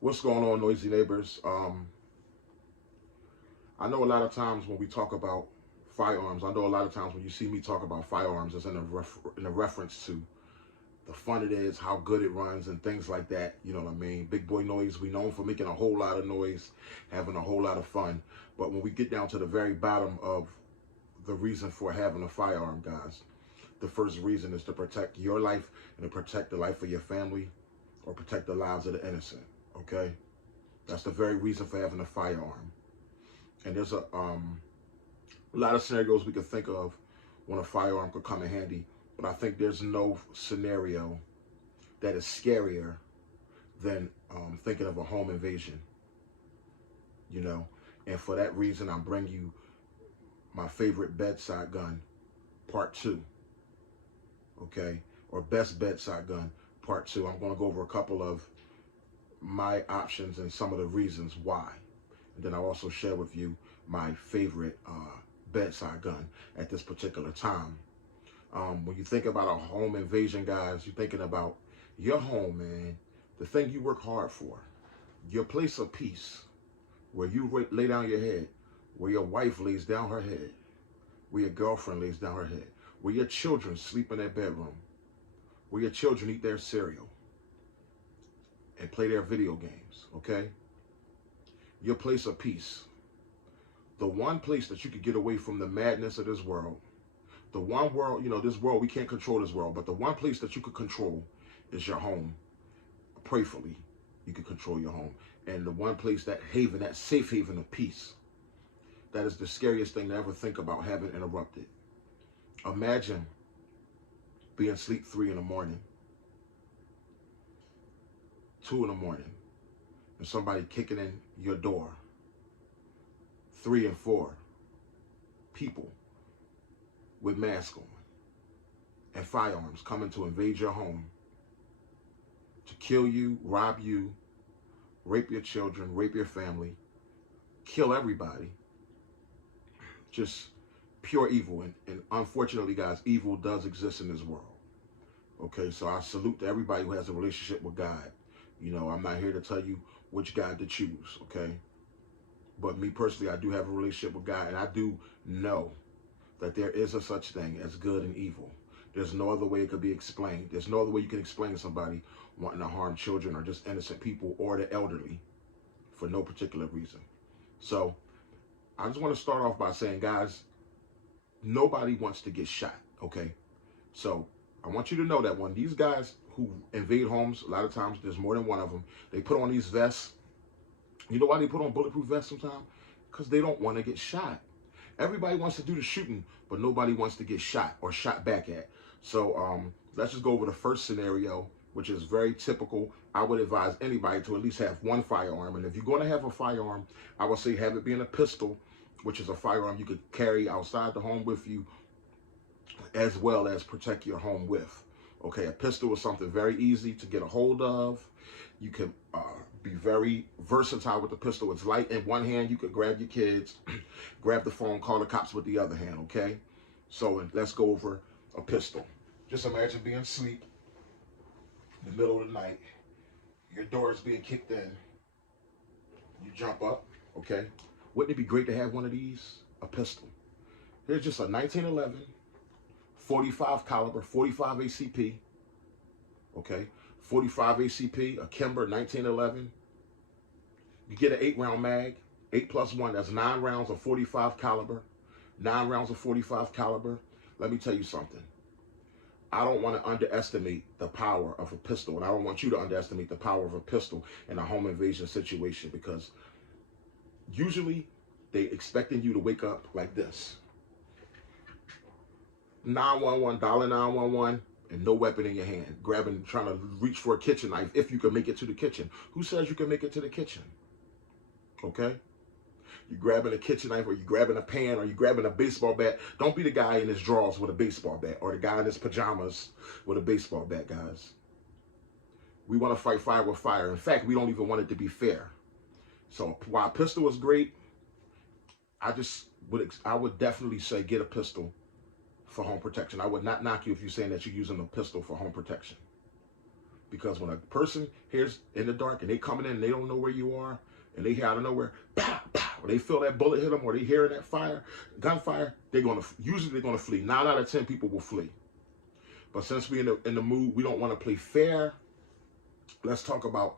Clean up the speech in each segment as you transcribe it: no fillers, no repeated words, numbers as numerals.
What's going on, noisy neighbors? I know a lot of times when we talk about firearms, I know a lot of times when you see me talk about firearms, it's in a reference to the fun it is, how good it runs, and things like that. You know what I mean? Big Boy Noise, we known for making a whole lot of noise, having a whole lot of fun. But when we get down to the very bottom of the reason for having a firearm, guys, the first reason is to protect your life and to protect the life of your family or protect the lives of the innocent. Okay? That's the very reason for having a firearm. And there's a lot of scenarios we could think of when a firearm could come in handy, but I think there's no scenario that is scarier than thinking of a home invasion, you know. And for that reason, I'm bringing you my favorite bedside gun, part two, okay? Or best bedside gun, part two. I'm going to go over a couple of my options and some of the reasons why. And then I'll also share with you my favorite bedside gun at this particular time. When you think about a home invasion, guys, you're thinking about your home, man, the thing you work hard for, your place of peace, where you lay down your head, where your wife lays down her head, where your girlfriend lays down her head, where your children sleep in their bedroom, where your children eat their cereal and play their video games, okay? Your place of peace. The one place that you could get away from the madness of this world. The one world, you know, this world, we can't control this world, but the one place that you could control is your home. Prayfully, you can control your home. And the one place, that haven, that safe haven of peace, that is the scariest thing to ever think about having interrupted. Imagine being asleep 3 in the morning, 2 in the morning, and somebody kicking in your door, 3 and 4 people with masks on and firearms coming to invade your home, to kill you, rob you, rape your children, rape your family, kill everybody. Just pure evil. And unfortunately, guys, evil does exist in this world. Okay, so I salute to everybody who has a relationship with God. You know, I'm not here to tell you which God to choose, okay? But me personally, I do have a relationship with God, and I do know that there is a such thing as good and evil. There's no other way it could be explained. There's no other way you can explain somebody wanting to harm children or just innocent people or the elderly for no particular reason. So I just want to start off by saying, guys, nobody wants to get shot, okay? So I want you to know that when these guys who invade homes, a lot of times there's more than one of them, they put on these vests. You know why they put on bulletproof vests sometimes? Because they don't want to get shot. Everybody wants to do the shooting, but nobody wants to get shot or shot back at. So let's just go over the first scenario, which is very typical. I would advise anybody to at least have one firearm. And if you're going to have a firearm, I would say have it being a pistol, which is a firearm you could carry outside the home with you, as well as protect your home with. Okay, a pistol is something very easy to get a hold of. You can be very versatile with the pistol. It's light in one hand. You could grab your kids, grab the phone, call the cops with the other hand, okay? So let's go over a pistol. Just imagine being asleep in the middle of the night. Your door is being kicked in. You jump up, okay? Wouldn't it be great to have one of these? A pistol. Here's just a 1911 45 caliber, 45 ACP, okay? 45 ACP, a Kimber 1911. You get an 8-round mag, 8 plus 1, that's 9 rounds of 45 caliber, 9 rounds of 45 caliber. Let me tell you something. I don't want to underestimate the power of a pistol, and I don't want you to underestimate the power of a pistol in a home invasion situation, because usually they expecting you to wake up like this. 911, dollar 911, and no weapon in your hand, trying to reach for a kitchen knife if you can make it to the kitchen. Who says you can make it to the kitchen? Okay? You're grabbing a kitchen knife, or you're grabbing a pan, or you're grabbing a baseball bat. Don't be the guy in his drawers with a baseball bat, or the guy in his pajamas with a baseball bat, guys. We want to fight fire with fire. In fact, we don't even want it to be fair. So while a pistol is great, I would definitely say get a pistol for home protection. I would not knock you if you're saying that you're using a pistol for home protection. Because when a person hears in the dark and they coming in and they don't know where you are, and they hear out of nowhere, pow, pow, when they feel that bullet hit them or they hearing that fire, gunfire, usually they're gonna flee. 9 out of 10 people will flee. But since we're in the mood, we don't want to play fair. Let's talk about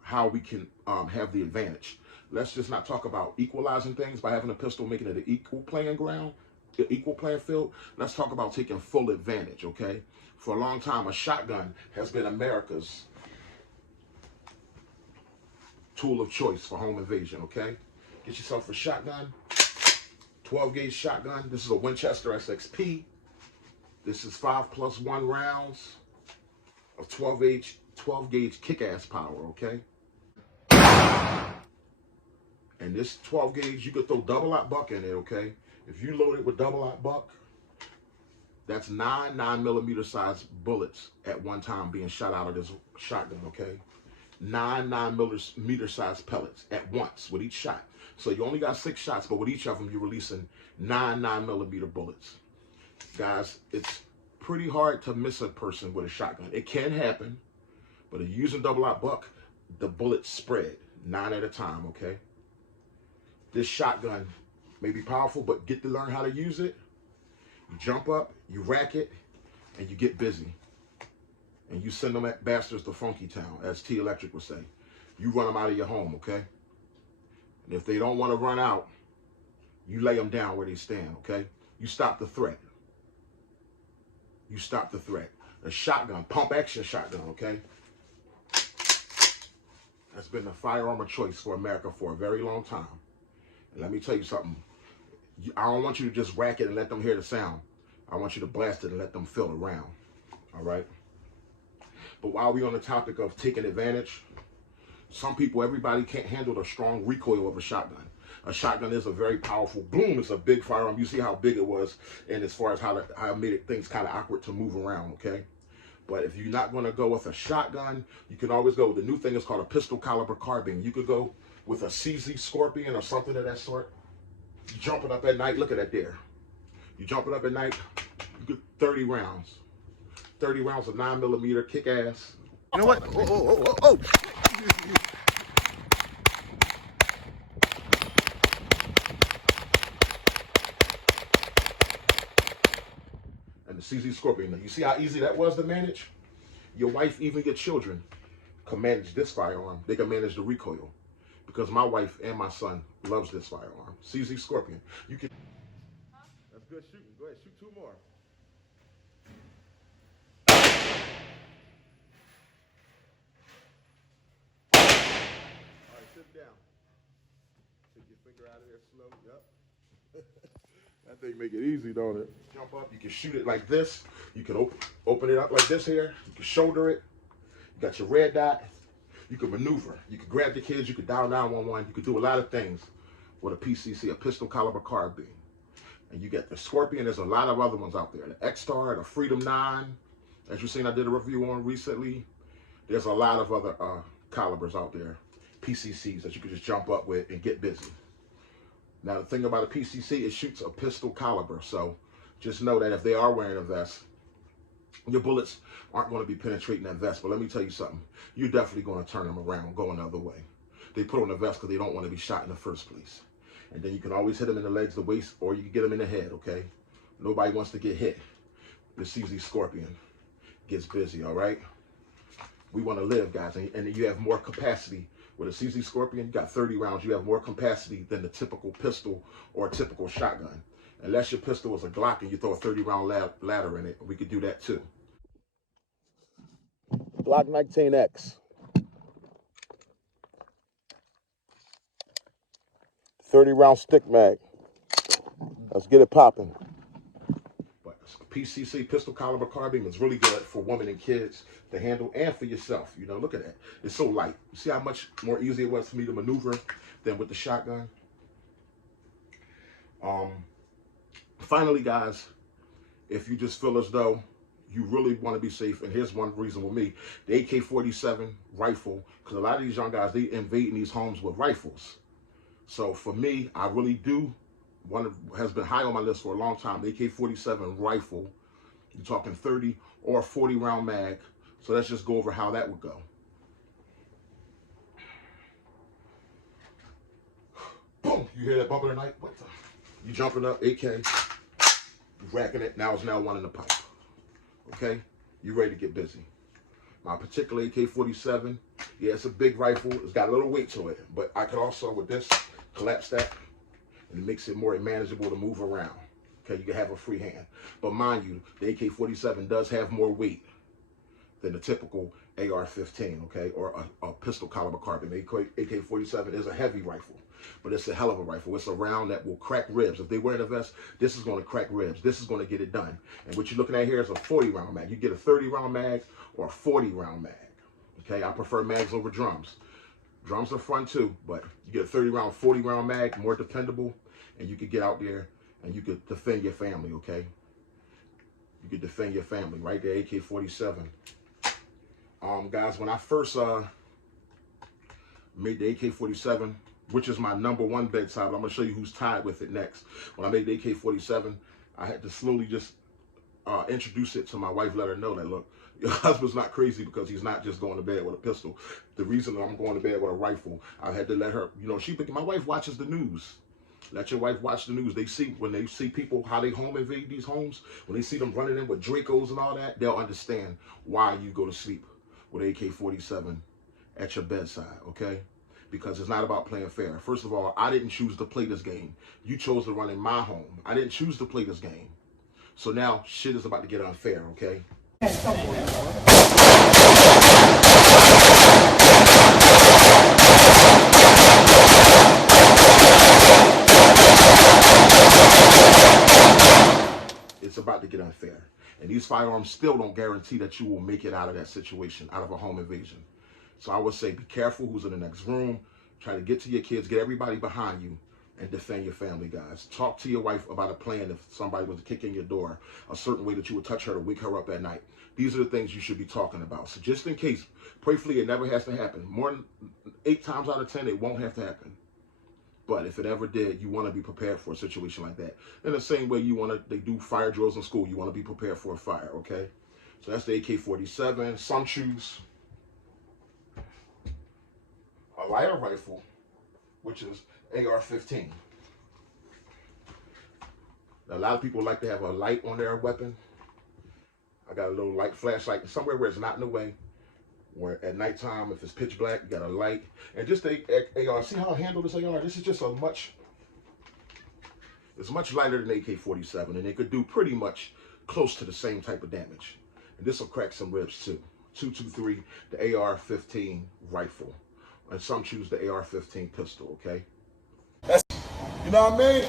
how we can have the advantage. Let's just not talk about equalizing things by having a pistol, making it an equal playing ground, an equal playing field. Let's talk about taking full advantage, okay? For a long time, a shotgun has been America's tool of choice for home invasion, okay? Get yourself a shotgun, 12 gauge shotgun. This is a Winchester SXP. This is 5+1 rounds of 12 gauge kick-ass power, okay? And this 12 gauge, you could throw double-aught buck in it, okay? If you load it with double-aught buck, that's 9 9mm size bullets at one time being shot out of this shotgun, okay? 9 9mm size pellets at once with each shot. So you only got 6 shots, but with each of them, you're releasing 9 9mm bullets. Guys, it's pretty hard to miss a person with a shotgun. It can happen, but if you're using double-aught buck, the bullets spread 9 at a time, okay? This shotgun may be powerful, but get to learn how to use it. You jump up, you rack it, and you get busy. And you send them bastards to Funky Town, as T Electric would say. You run them out of your home, okay? And if they don't want to run out, you lay them down where they stand, okay? You stop the threat. You stop the threat. A shotgun, pump action shotgun, okay? That's been the firearm of choice for America for a very long time. And let me tell you something. I don't want you to just rack it and let them hear the sound. I want you to blast it and let them feel the round, all right? But while we're on the topic of taking advantage, some people, everybody can't handle the strong recoil of a shotgun. A shotgun is a very powerful, boom, it's a big firearm. You see how big it was, and as far as how it made things kind of awkward to move around, okay? But if you're not going to go with a shotgun, you can always go with the new thing is called a pistol caliber carbine. You could go with a CZ Scorpion or something of that sort. You jumping up at night, look at that there. You jumping up at night, you get 30 rounds. 30 rounds of 9mm kick-ass. You know what? Oh. And the CZ Scorpion. You see how easy that was to manage? Your wife, even your children, can manage this firearm. They can manage the recoil. Because my wife and my son loves this firearm. CZ Scorpion. You can. That's good shooting. Go ahead, shoot 2 more. All right, sit down. Take your finger out of there slow. Yep. That thing make it easy, don't it? Jump up. You can shoot it like this. You can open it up like this here. You can shoulder it. You got your red dot. You can maneuver. You can grab the kids. You can dial 911. You can do a lot of things with a PCC, a pistol caliber carbine. And you get the Scorpion. There's a lot of other ones out there. The X-Star, the Freedom 9. As you've seen, I did a review on recently. There's a lot of other calibers out there, PCCs, that you can just jump up with and get busy. Now, the thing about a PCC, it shoots a pistol caliber. So just know that if they are wearing a vest, your bullets aren't going to be penetrating that vest. But let me tell you something. You're definitely going to turn them around, go another way. They put on the vest because they don't want to be shot in the first place. And then you can always hit them in the legs, the waist, or you can get them in the head, okay? Nobody wants to get hit. The CZ Scorpion gets busy, all right? We want to live, guys. And you have more capacity. With a CZ Scorpion, you got 30 rounds. You have more capacity than the typical pistol or a typical shotgun. Unless your pistol is a Glock and you throw a 30-round ladder in it, we could do that too. Glock 19X. 30-round stick mag. Let's get it popping. But PCC, pistol caliber carbine, is really good for women and kids to handle, and for yourself. You know, look at that. It's so light. You see how much more easy it was for me to maneuver than with the shotgun? Finally, guys, if you just feel as though you really want to be safe, and here's one reason with me, the AK-47 rifle, because a lot of these young guys, they invading these homes with rifles. So for me, I really do, has been high on my list for a long time, the AK-47 rifle. You're talking 30 or 40 round mag, So let's just go over how that would go. Boom! You hear that bump of the night? What the? You jumping up, AK, you racking it. Now it's one in the pipe. Okay? You ready to get busy. My particular AK-47, yeah, it's a big rifle. It's got a little weight to it, but I could also, with this, collapse that, and it makes it more manageable to move around. Okay, you can have a free hand. But mind you, the AK-47 does have more weight than the typical AR-15, okay, or a pistol caliber carbine. AK-47 is a heavy rifle, but it's a hell of a rifle. It's a round that will crack ribs. If they wear a vest, this is going to crack ribs. This is going to get it done. And what you're looking at here is a 40-round mag. You get a 30-round mag or a 40-round mag. Okay, I prefer mags over drums. Drums are fun too, but you get a 30-round, 40-round mag, more dependable, and you could get out there and you could defend your family, okay? You could defend your family, right there, AK-47. Guys, when I first made the AK-47, which is my #1 bedside, I'm gonna show you who's tied with it next. When I made the AK-47, I had to slowly just introduce it to my wife, let her know that, look, your husband's not crazy because he's not just going to bed with a pistol. The reason that I'm going to bed with a rifle, I had to let her, you know, my wife watches the news. Let your wife watch the news. They see, when they see people, how they home invade these homes, when they see them running in with Dracos and all that, they'll understand why you go to sleep with AK-47 at your bedside, okay? Because it's not about playing fair. First of all, I didn't choose to play this game. You chose to run in my home. I didn't choose to play this game. So now shit is about to get unfair, okay? It's about to get unfair. And these firearms still don't guarantee that you will make it out of that situation, out of a home invasion. So I would say be careful who's in the next room. Try to get to your kids, get everybody behind you, and defend your family, guys. Talk to your wife about a plan if somebody was to kick in your door, a certain way that you would touch her to wake her up at night. These are the things you should be talking about. So just in case, prayerfully, it never has to happen. More than 8 times out of 10, it won't have to happen. But if it ever did, you want to be prepared for a situation like that. In the same way they do fire drills in school, you want to be prepared for a fire, okay? So that's the AK-47. Some choose a lighter rifle, which is AR-15. Now, a lot of people like to have a light on their weapon. I got a little light flashlight somewhere where it's not in the way. Where at nighttime, if it's pitch black, you got a light. And just the AR, see how I handle this AR? This is just it's much lighter than AK-47, and it could do pretty much close to the same type of damage. And this will crack some ribs too. 223, the AR-15 rifle. And some choose the AR-15 pistol, okay? You know what I mean?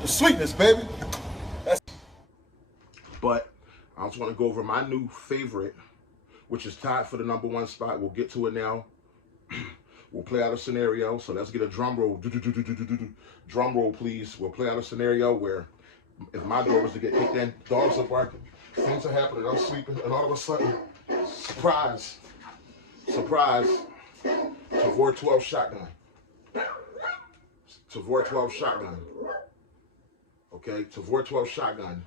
The sweetness, baby. But I just want to go over my new favorite, which is tied for the #1 spot. We'll get to it now. We'll play out a scenario. So let's get a drum roll. Drum roll, please. We'll play out a scenario where if my door was to get kicked in, dogs are barking, things are happening, I'm sleeping, and all of a sudden, surprise, Tavor 12 shotgun. Tavor 12 shotgun. Okay, Tavor 12 shotgun.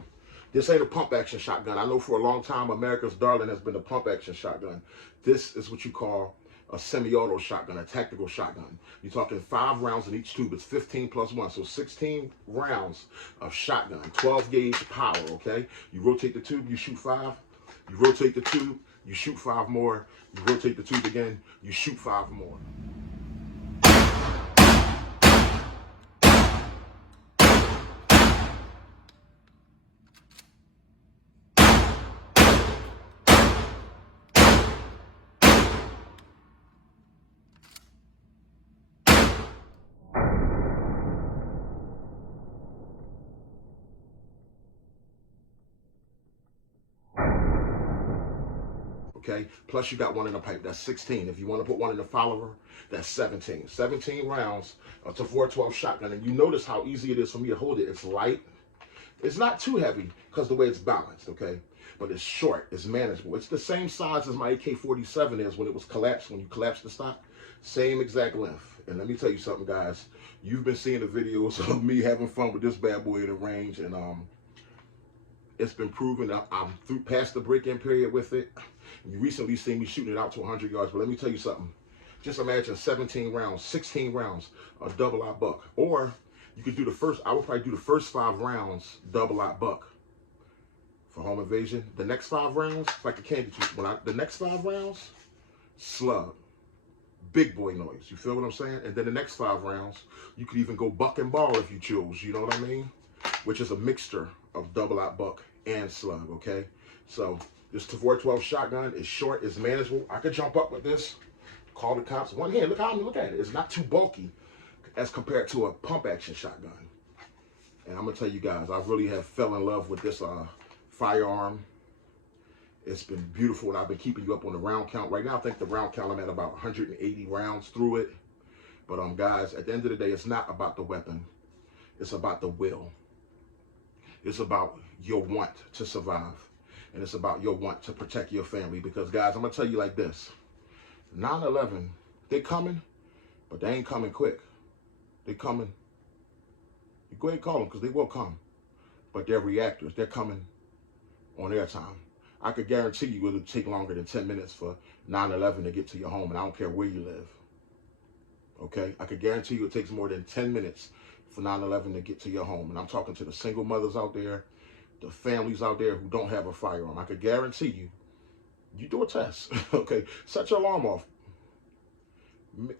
This ain't a pump action shotgun. I know for a long time America's darling has been a pump action shotgun. This is what you call a semi-auto shotgun, a tactical shotgun. You're talking 5 rounds in each tube. It's 15 plus 1, so 16 rounds of shotgun, 12 gauge power, okay? You rotate the tube, you shoot 5. You rotate the tube, you shoot 5 more. You rotate the tube again, you shoot 5 more. Okay, plus you got 1 in the pipe, that's 16. If you want to put 1 in the follower, that's 17. 17 rounds of Tavor 12 shotgun, and you notice how easy it is for me to hold it. It's light, it's not too heavy because the way it's balanced, okay? But it's short, it's manageable. It's the same size as my AK-47 is when it was collapsed, when you collapsed the stock. Same exact length. And let me tell you something, guys. You've been seeing the videos of me having fun with this bad boy in the range, and it's been proven that I'm through past the break-in period with it. You recently seen me shooting it out to 100 yards, but let me tell you something. Just imagine 17 rounds, 16 rounds, a double-aught buck. Or you could do the first, I would probably do the first 5 rounds double-aught buck for home invasion. The next 5 rounds, like a candy treat. The next 5 rounds, slug, big boy noise. You feel what I'm saying? And then the next 5 rounds, you could even go buck and ball if you choose. You know what I mean? Which is a mixture of double-aught buck and slug, okay? So this Tavor 12 shotgun is short, it's manageable. I could jump up with this, call the cops. One hand, look at it. It's not too bulky as compared to a pump action shotgun. And I'm gonna tell you guys, I really have fell in love with this firearm. It's been beautiful, and I've been keeping you up on the round count. Right now, I think the round count, I'm at about 180 rounds through it. But guys, at the end of the day, it's not about the weapon. It's about the will. It's about your want to survive. And it's about your want to protect your family. Because, guys, I'm going to tell you like this. 9/11, they're coming, but they ain't coming quick. They're coming. You go ahead and call them, because they will come. But they're reactors. They're coming on their time. I could guarantee you it'll take longer than 10 minutes for 9/11 to get to your home, and I don't care where you live. Okay? I could guarantee you it takes more than 10 minutes for 9/11 to get to your home. And I'm talking to the single mothers out there, the families out there who don't have a firearm. I could guarantee you, you do a test, okay? Set your alarm off.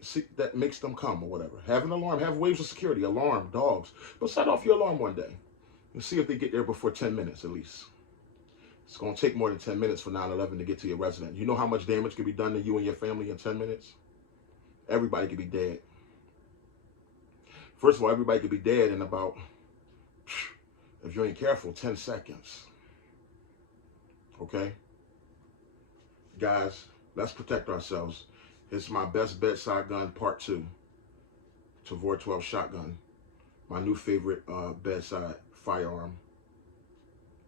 See, that makes them come or whatever. Have an alarm, have waves of security, alarm, dogs. But set off your alarm one day and see if they get there before 10 minutes at least. It's going to take more than 10 minutes for 9/11 to get to your resident. You know how much damage could be done to you and your family in 10 minutes? Everybody could be dead. First of all, everybody could be dead in about, if you ain't careful, 10 seconds. Okay? Guys, let's protect ourselves. It's my best bedside gun, part 2. Tavor 12 shotgun. My new favorite bedside firearm.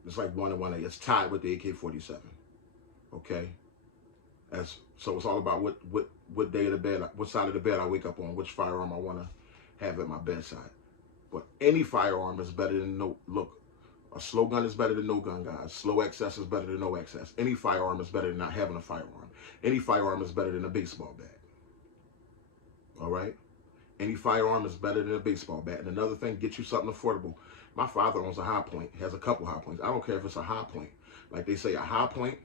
It's like 1 and 1A. It's tied with the AK-47. Okay? So it's all about what day of the bed, what side of the bed I wake up on, which firearm I want to have at my bedside. But any firearm is better than no, look, a slow gun is better than no gun, guys. Slow access is better than no access. Any firearm is better than not having a firearm. Any firearm is better than a baseball bat. All right? Any firearm is better than a baseball bat. And another thing, get you something affordable. My father owns a High Point, has a couple High Points. I don't care if it's a High Point. Like they say, a High Point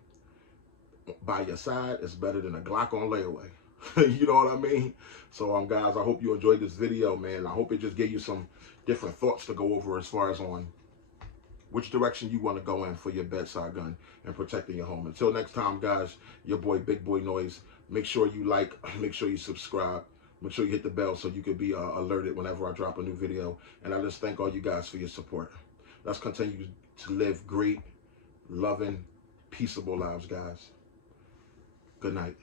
by your side is better than a Glock on layaway. You know what I mean? So, guys, I hope you enjoyed this video, man. I hope it just gave you some different thoughts to go over as far as on which direction you want to go in for your bedside gun and protecting your home. Until next time, guys, your boy Big Boy Noise. Make sure you like, make sure you subscribe, make sure you hit the bell so you can be alerted whenever I drop a new video. And I just thank all you guys for your support. Let's continue to live great, loving, peaceable lives, guys. Good night.